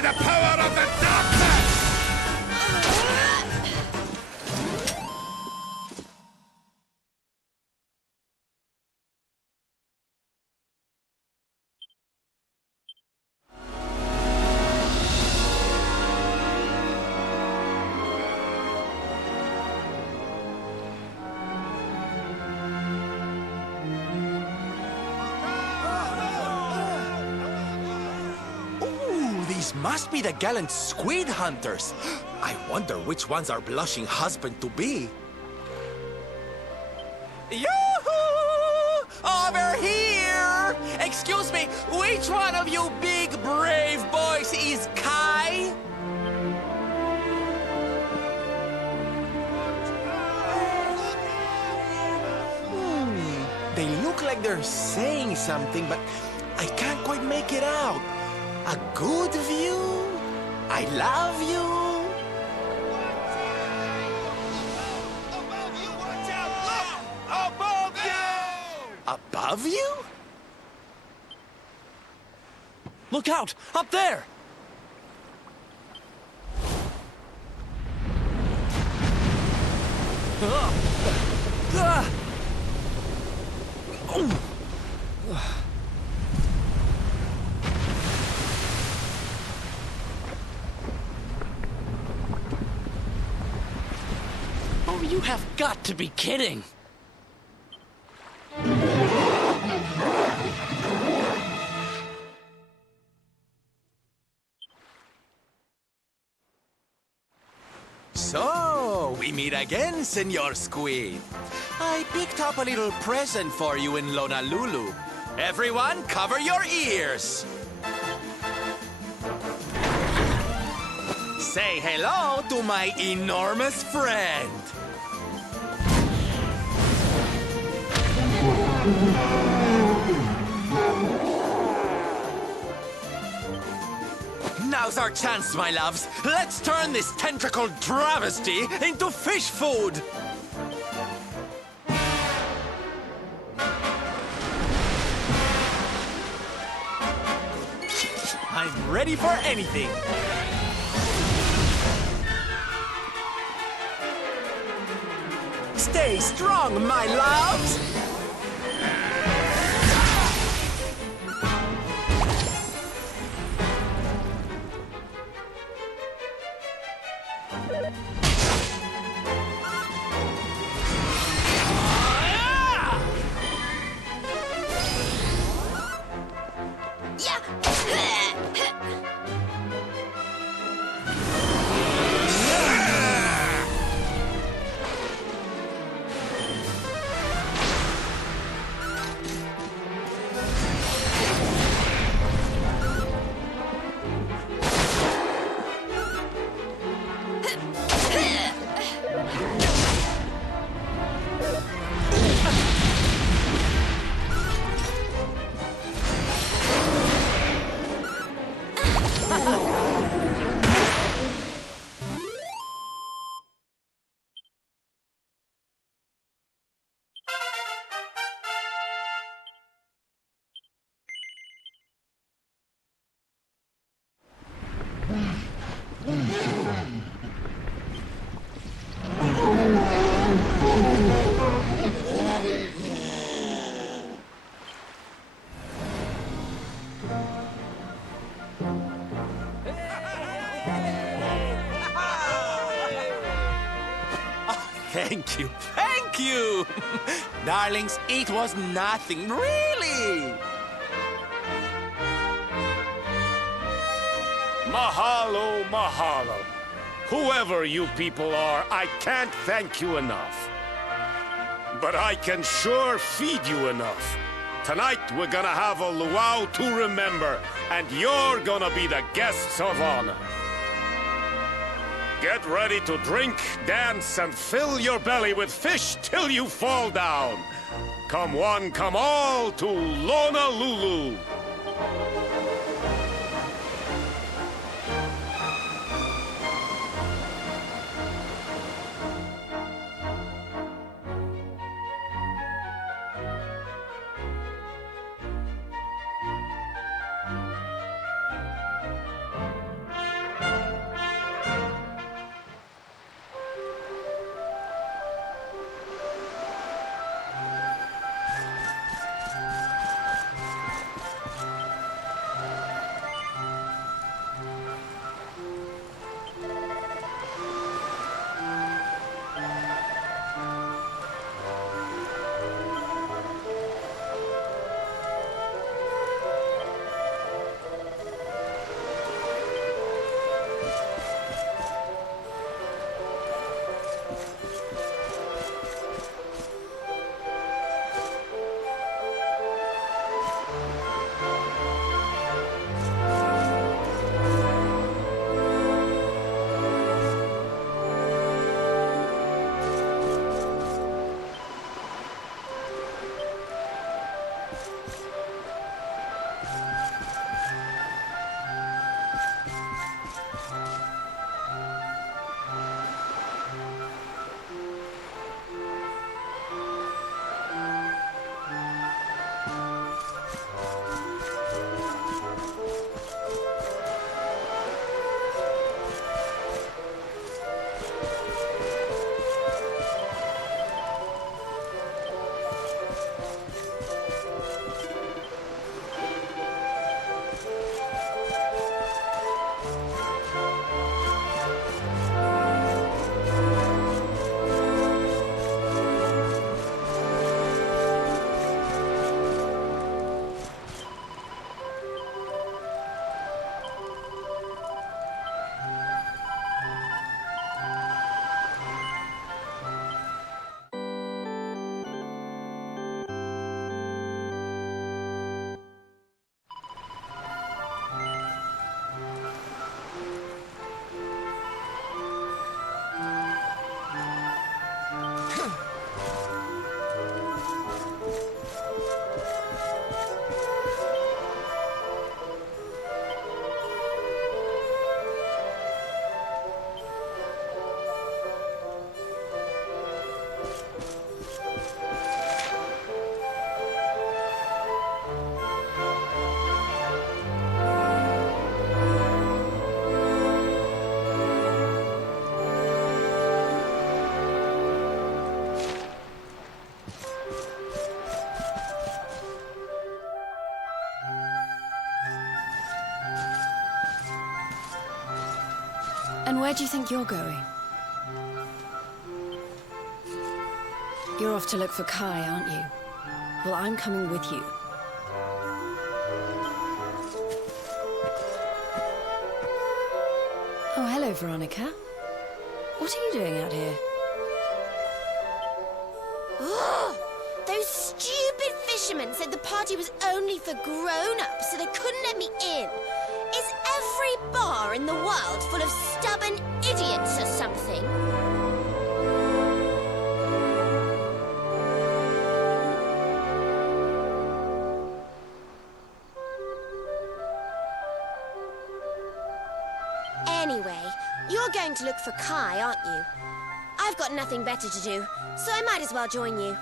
By the power of the doctor! These must be the gallant squid hunters. I wonder which one's our blushing husband to be. Yoo-hoo! Over here! Excuse me, which one of you big brave boys is Kai? They look like they're saying something, but I can't quite make it out. A good view? I love you? Above you, watch out! Look! Above you! Above you? Look out! Up there! Oh, you have got to be kidding! So, we meet again, Senor Squid. I picked up a little present for you in Honolulu. Everyone, cover your ears! Say hello to my enormous friend! Now's our chance, my loves. Let's turn this tentacled travesty into fish food! I'm ready for anything! Stay strong, my loves! Thank you, thank you! Darlings, it was nothing, really! Mahalo, mahalo. Whoever you people are, I can't thank you enough. But I can sure feed you enough. Tonight, we're gonna have a luau to remember, and you're gonna be the guests of honor. Get ready to drink, dance, and fill your belly with fish till you fall down. Come one, come all to Honolulu. And where do you think you're going? You're off to look for Kai, aren't you? Well, I'm coming with you. Oh, hello, Veronica. What are you doing out here? Ugh! Those stupid fishermen said the party was only for grown-ups, so they couldn't let me in. Is every bar in the world full of stubborn idiots or something? Anyway, you're going to look for Kai, aren't you? I've got nothing better to do, so I might as well join you.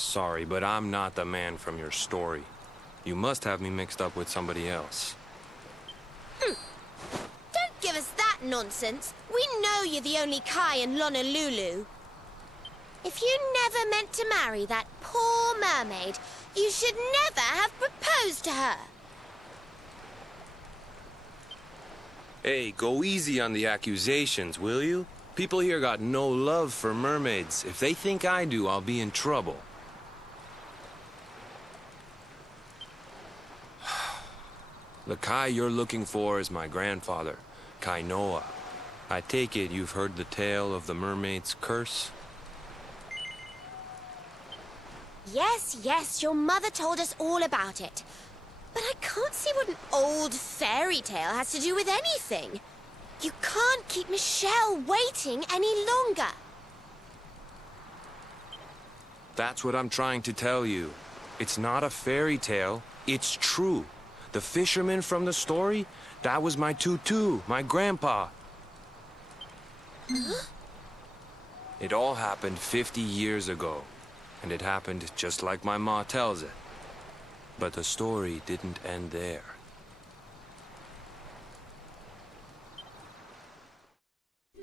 Sorry, but I'm not the man from your story. You must have me mixed up with somebody else. Don't give us that nonsense. We know you're the only Kai in Honolulu. If you never meant to marry that poor mermaid, you should never have proposed to her. Hey, go easy on the accusations, will you? People here got no love for mermaids. If they think I do, I'll be in trouble. The Kai you're looking for is my grandfather, Kainoa. I take it you've heard the tale of the mermaid's curse? Yes, your mother told us all about it. But I can't see what an old fairy tale has to do with anything. You can't keep Michelle waiting any longer. That's what I'm trying to tell you. It's not a fairy tale, it's true. The fisherman from the story, that was my tutu, my grandpa. Huh? It all happened 50 years ago, and it happened just like my ma tells it. But the story didn't end there.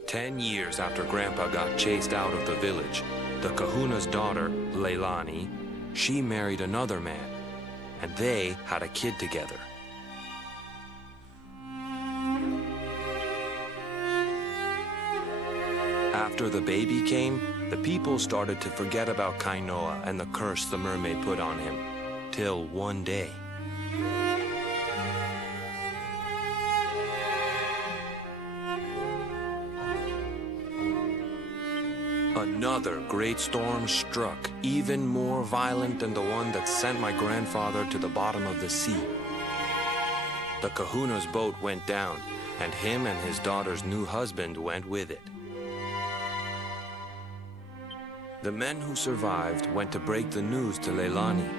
Ten years after Grandpa got chased out of the village, the kahuna's daughter, Leilani, she married another man, and they had a kid together. After the baby came, the people started to forget about Kainoa and the curse the mermaid put on him, till one day. Another great storm struck, even more violent than the one that sent my grandfather to the bottom of the sea. The kahuna's boat went down, and him and his daughter's new husband went with it. The men who survived went to break the news to Leilani,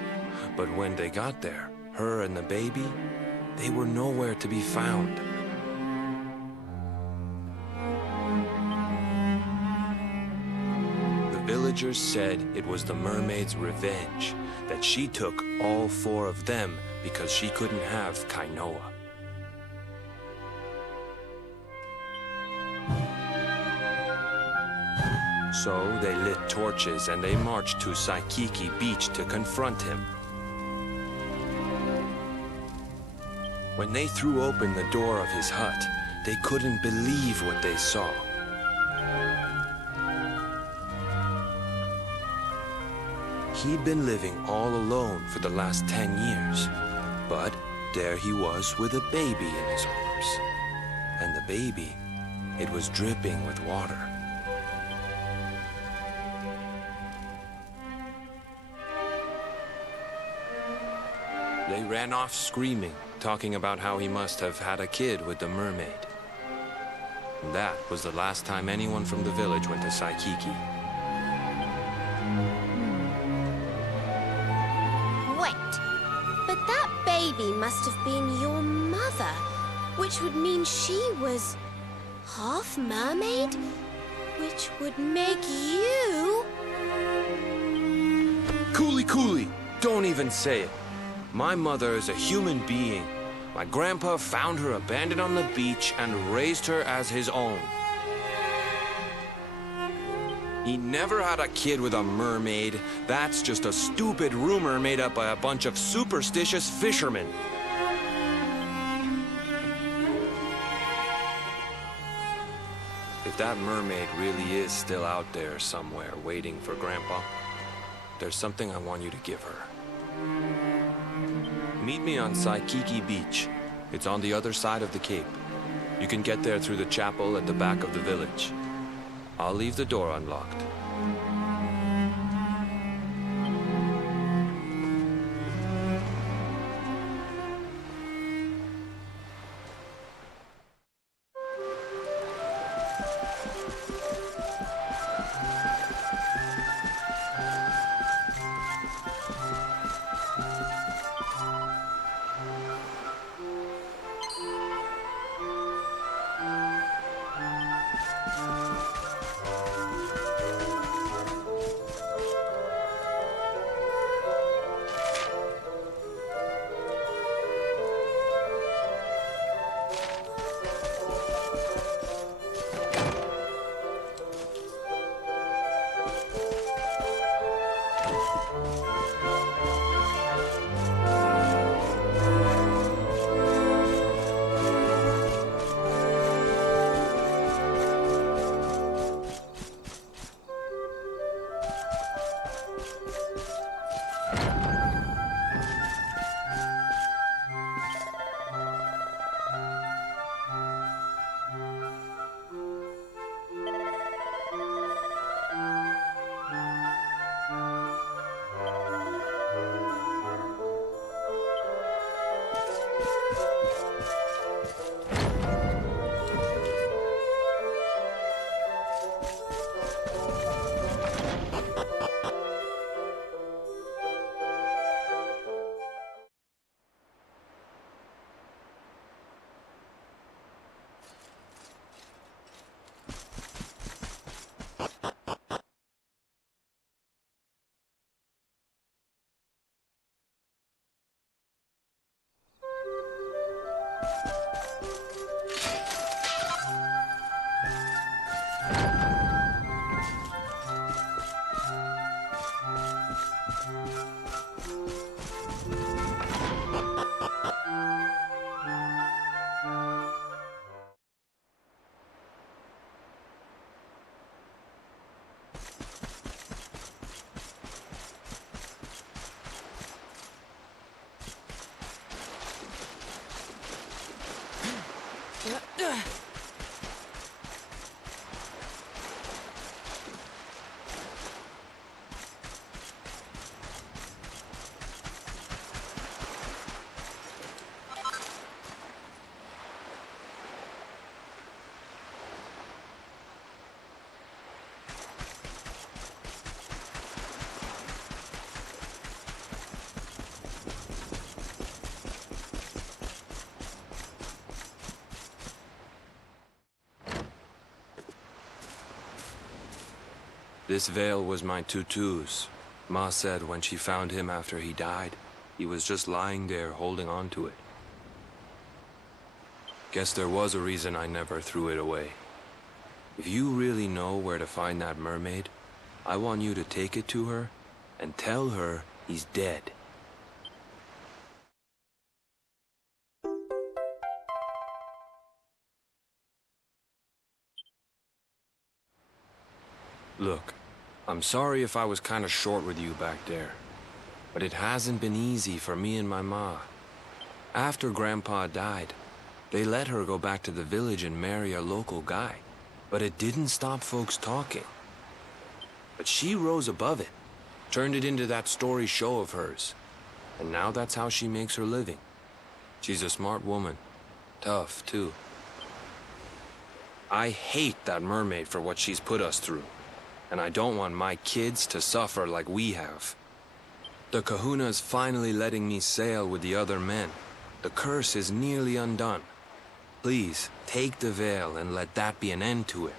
but when they got there, her and the baby, they were nowhere to be found. Villagers said it was the mermaid's revenge, that she took all four of them because she couldn't have Kainoa. So they lit torches and they marched to Saikiki Beach to confront him. When they threw open the door of his hut, they couldn't believe what they saw. He'd been living all alone for the last 10 years. But there he was with a baby in his arms. And the baby, it was dripping with water. They ran off screaming, talking about how he must have had a kid with the mermaid. And that was the last time anyone from the village went to Saikiki. Wait, but that baby must have been your mother, which would mean she was half mermaid, which would make you... Cooley, don't even say it. My mother is a human being. My grandpa found her abandoned on the beach and raised her as his own. He never had a kid with a mermaid. That's just a stupid rumor made up by a bunch of superstitious fishermen. If that mermaid really is still out there somewhere waiting for Grandpa, there's something I want you to give her. Meet me on Saikiki Beach. It's on the other side of the cape. You can get there through the chapel at the back of the village. I'll leave the door unlocked. This veil was my tutu's. Ma said when she found him after he died, he was just lying there holding on to it. Guess there was a reason I never threw it away. If you really know where to find that mermaid, I want you to take it to her and tell her he's dead. Look, I'm sorry if I was kinda short with you back there. But it hasn't been easy for me and my ma. After Grandpa died, they let her go back to the village and marry a local guy. But it didn't stop folks talking. But she rose above it, turned it into that story show of hers. And now that's how she makes her living. She's a smart woman. Tough, too. I hate that mermaid for what she's put us through. And I don't want my kids to suffer like we have. The Kahuna's finally letting me sail with the other men. The curse is nearly undone. Please, take the veil and let that be an end to it.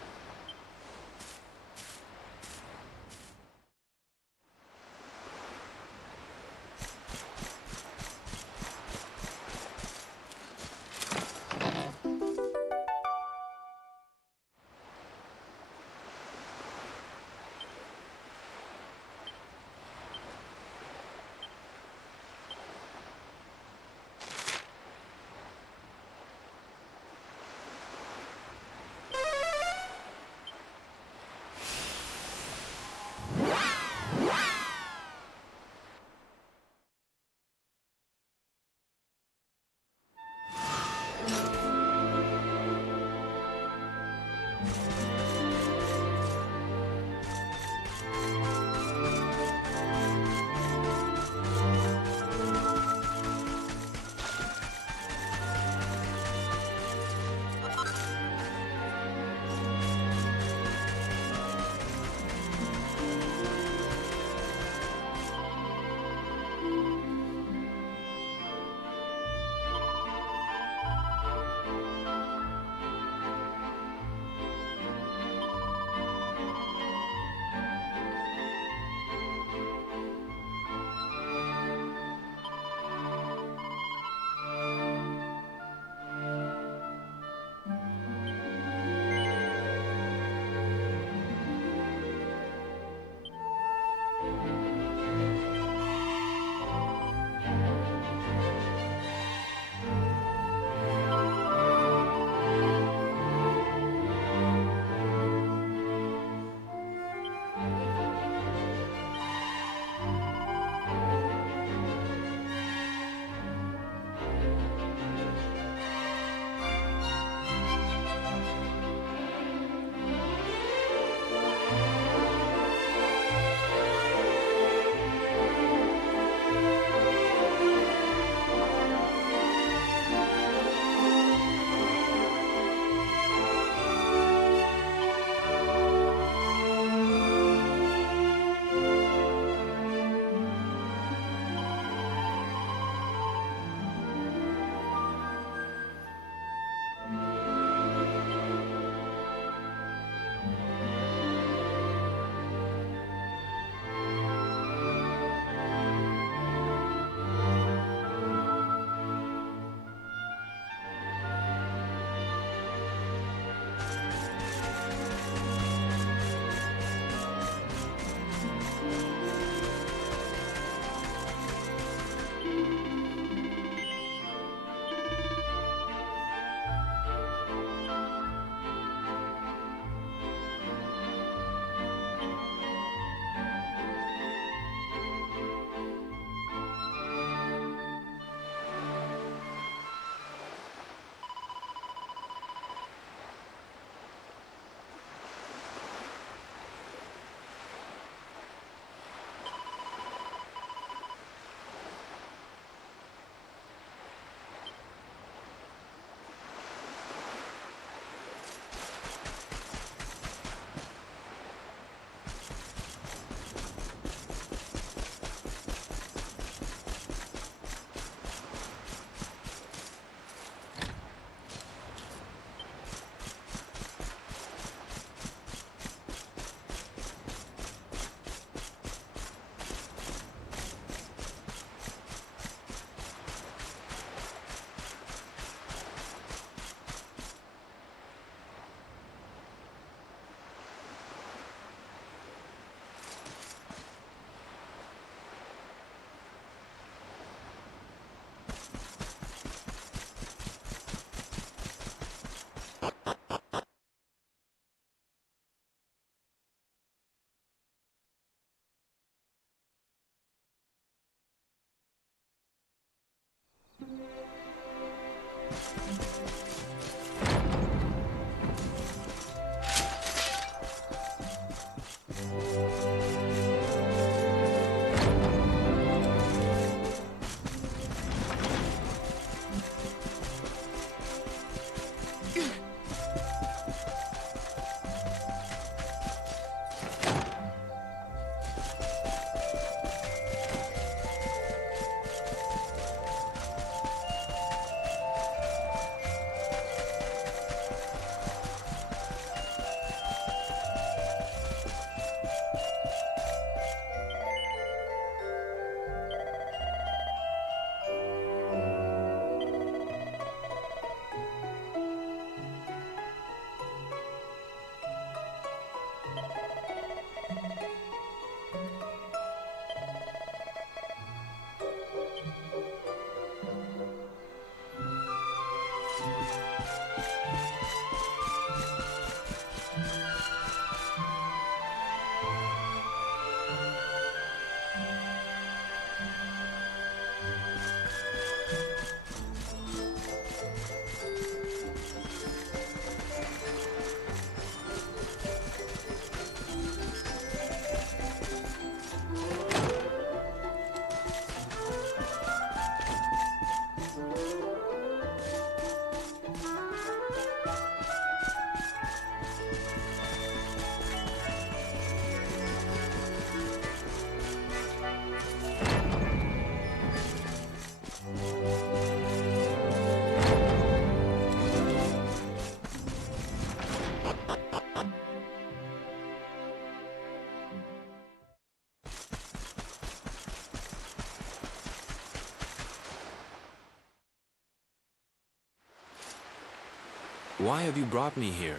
Why have you brought me here?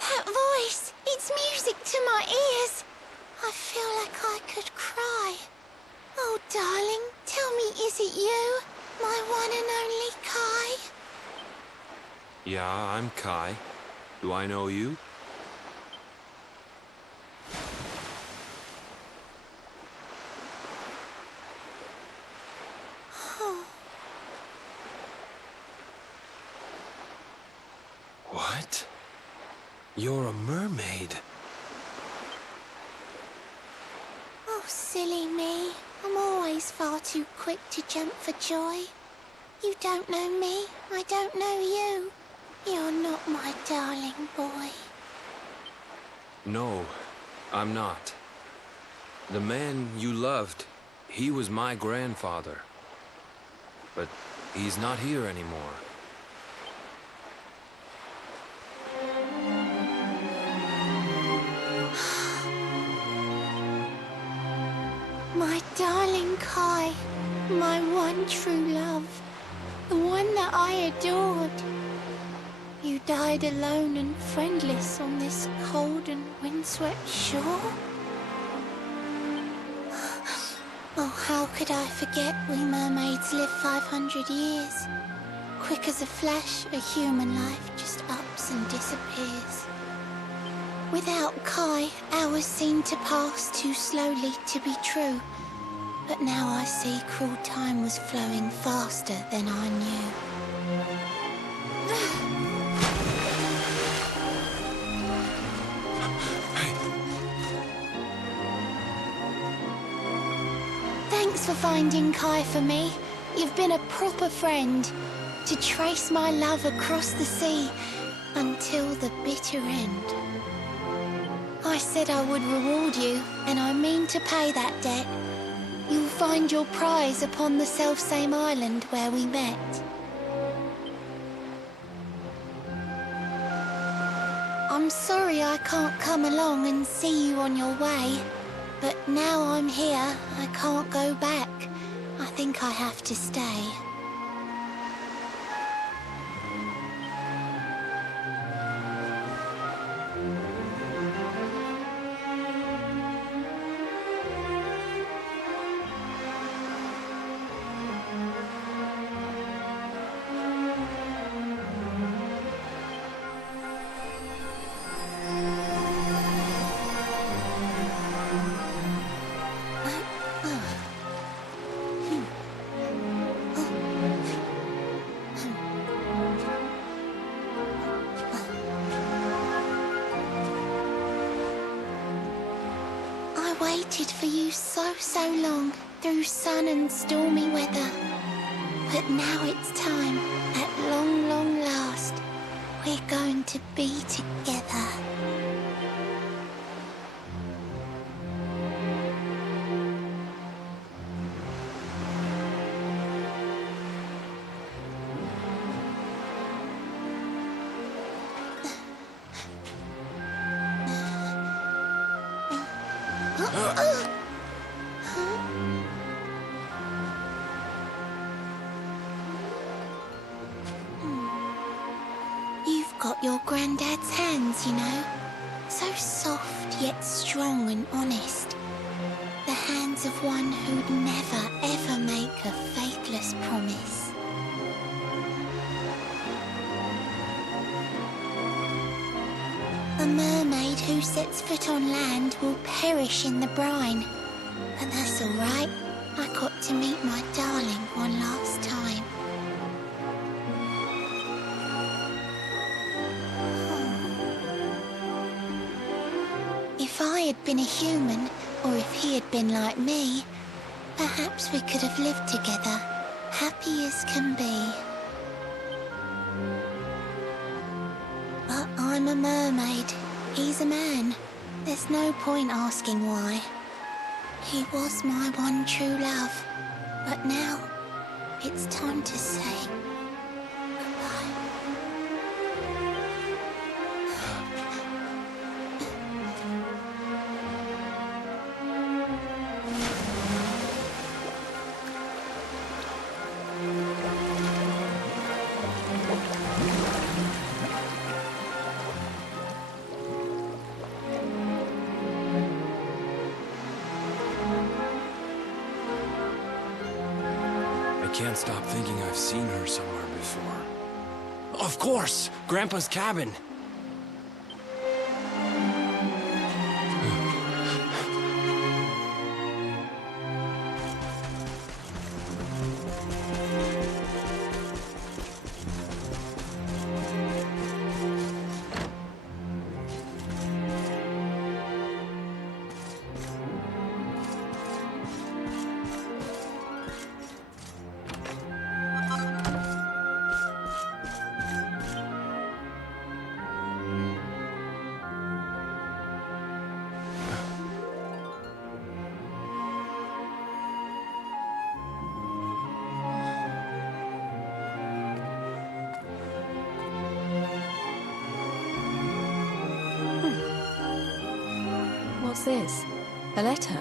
That voice! It's music to my ears! I feel like I could cry. Oh, darling, tell me, is it you? My one and only Kai? Yeah, I'm Kai. Do I know you? What? You're a mermaid. Oh, silly me. I'm always far too quick to jump for joy. You don't know me, I don't know you. You're not my darling boy. No, I'm not. The man you loved, he was my grandfather. But he's not here anymore. My darling Kai, my one true love, the one that I adored. You died alone and friendless on this cold and windswept shore? Oh, how could I forget we mermaids live 500 years? Quick as a flash, a human life just ups and disappears. Without Kai, hours seem to pass too slowly to be true. But now I see cruel time was flowing faster than I knew. Thanks for finding Kai for me. You've been a proper friend. To trace my love across the sea until the bitter end. I said I would reward you, and I mean to pay that debt. You'll find your prize upon the selfsame island where we met. I'm sorry I can't come along and see you on your way, but now I'm here, I can't go back. I think I have to stay. I waited for you so long, through sun and stormy weather. But now it's time, at long last, we're going to be together. You've got your granddad's hands, you know. So soft yet strong and honest. The hands of one who'd never ever make a faithless promise. A mermaid who sets foot on land will perish in the brine. But that's all right. I got to meet my darling one last time. If I had been a human, or if he had been like me, perhaps we could have lived together, happy as can be. But I'm a mermaid. He's a man. There's no point asking why. He was my one true love. But now, it's time to say goodbye. can't stop thinking I've seen her somewhere before. Of course! Grandpa's cabin! What's this? A letter?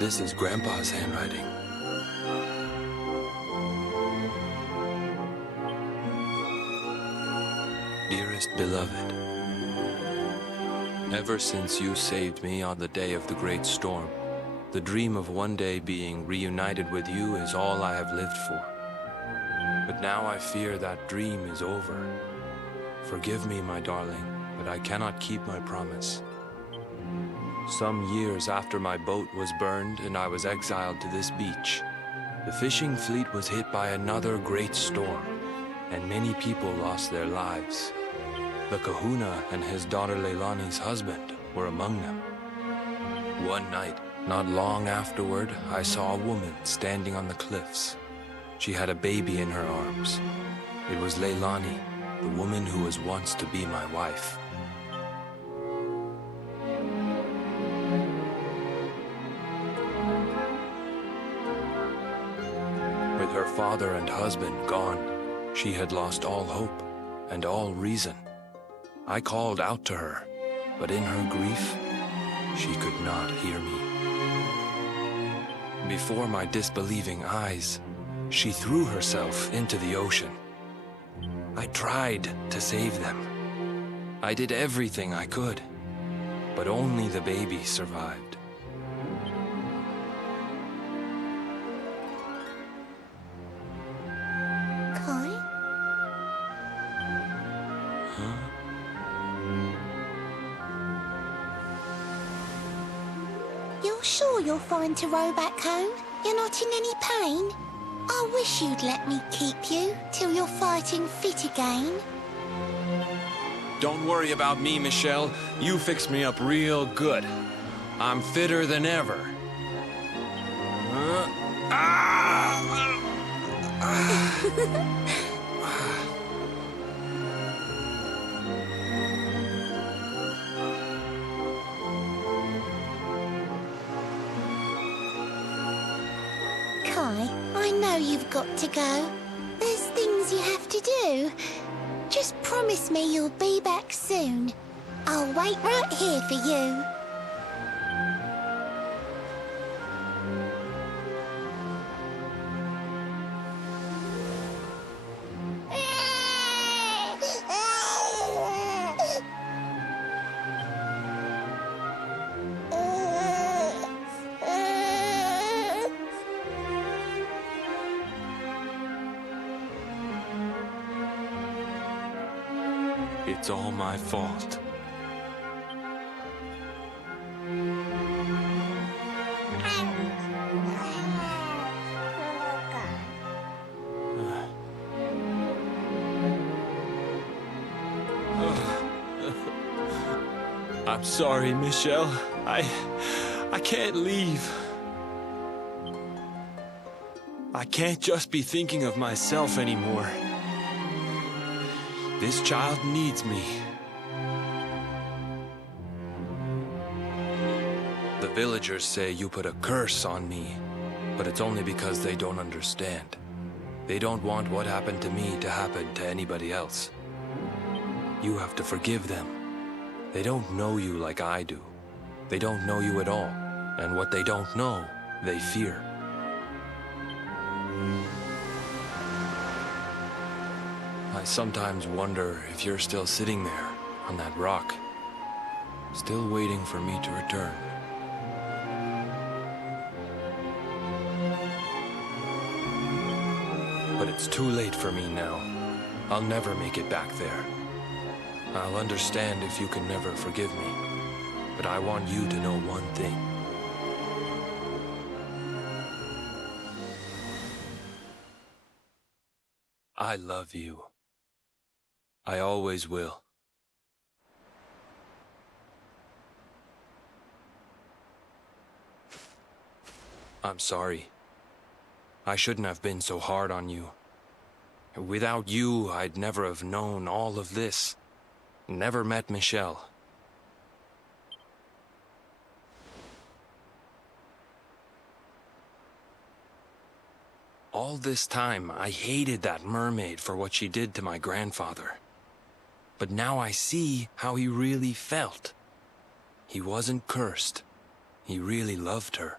This is Grandpa's handwriting. Dearest beloved, ever since you saved me on the day of the great storm, the dream of one day being reunited with you is all I have lived for. But now I fear that dream is over. Forgive me, my darling, but I cannot keep my promise. Some years after my boat was burned and I was exiled to this beach, the fishing fleet was hit by another great storm, and many people lost their lives. The kahuna and his daughter Leilani's husband were among them. One night, not long afterward, I saw a woman standing on the cliffs. She had a baby in her arms. It was Leilani, the woman who was once to be my wife. With her father and husband gone, she had lost all hope and all reason. I called out to her, but in her grief, she could not hear me. Before my disbelieving eyes, she threw herself into the ocean. I tried to save them. I did everything I could, but only the baby survived. Kai? Huh? You're sure you're fine to row back home? You're not in any pain? I wish you'd let me keep you till you're fighting fit again. Don't worry about me, Michelle. You fixed me up real good. I'm fitter than ever. Kai, I know you've got to go. There's things you have to do. Just promise me you'll be back soon. I'll wait right here for you. It's all my fault. I'm sorry, Michelle. I can't leave. I can't just be thinking of myself anymore. This child needs me. The villagers say you put a curse on me, but it's only because they don't understand. They don't want what happened to me to happen to anybody else. You have to forgive them. They don't know you like I do. They don't know you at all, and what they don't know, they fear. I sometimes wonder if you're still sitting there on that rock, still waiting for me to return. But it's too late for me now. I'll never make it back there. I'll understand if you can never forgive me, but I want you to know one thing. I love you. I always will. I'm sorry. I shouldn't have been so hard on you. Without you, I'd never have known all of this. Never met Michelle. All this time, I hated that mermaid for what she did to my grandfather. But now I see how he really felt. He wasn't cursed. He really loved her.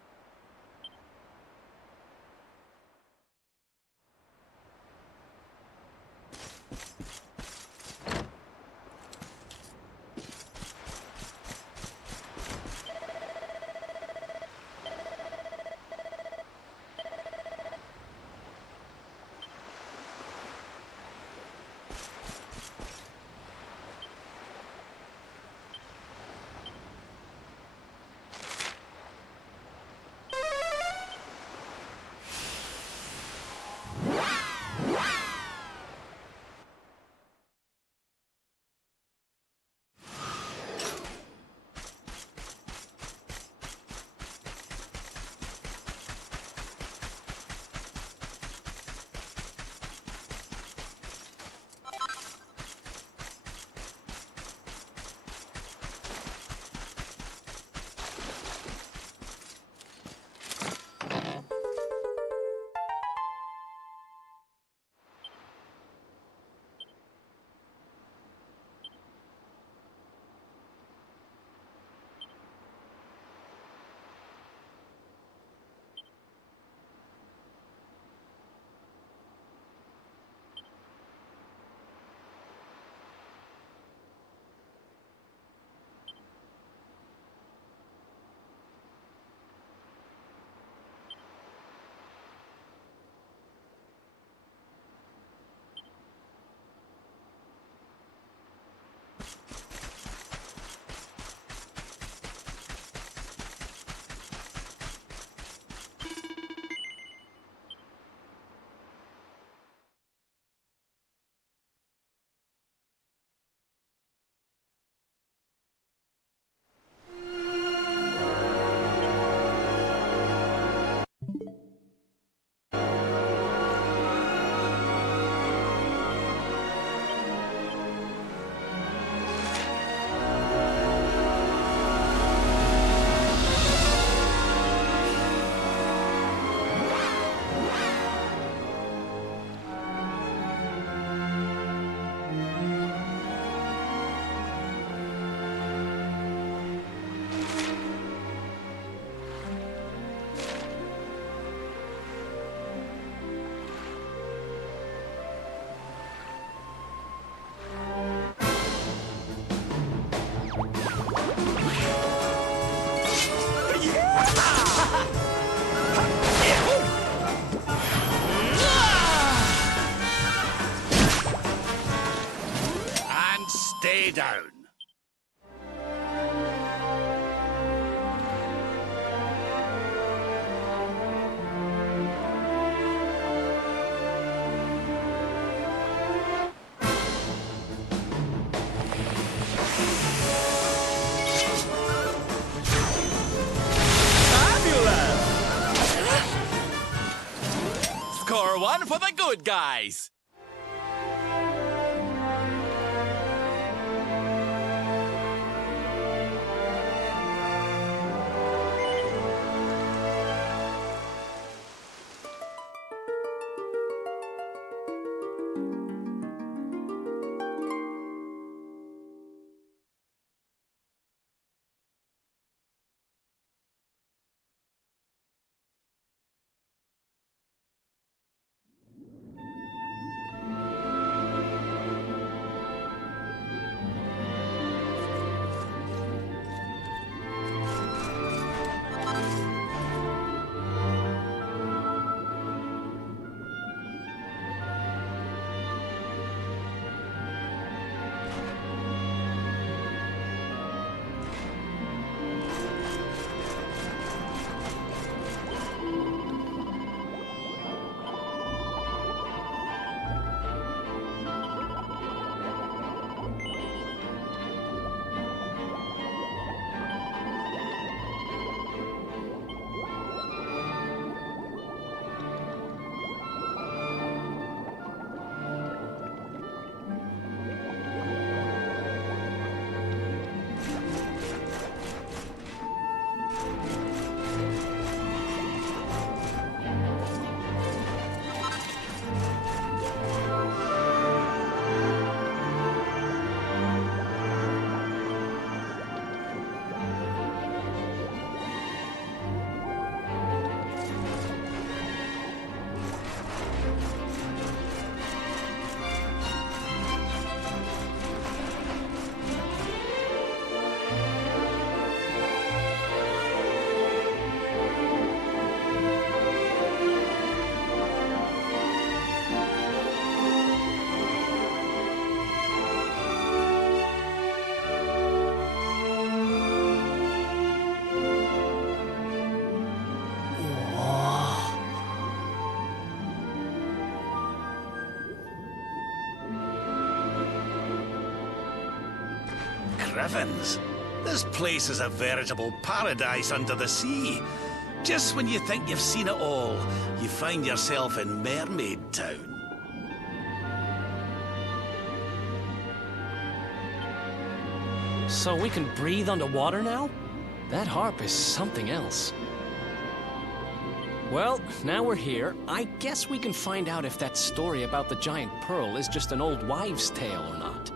Stay down. Score one for the good guys. Heavens! This place is a veritable paradise under the sea. Just when you think you've seen it all, you find yourself in Mermaid Town. So we can breathe underwater now? That harp is something else. Well, now we're here. I guess we can find out if that story about the giant pearl is just an old wives' tale or not.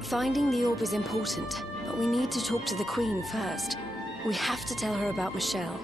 Finding the orb is important, but we need to talk to the Queen first. We have to tell her about Michelle.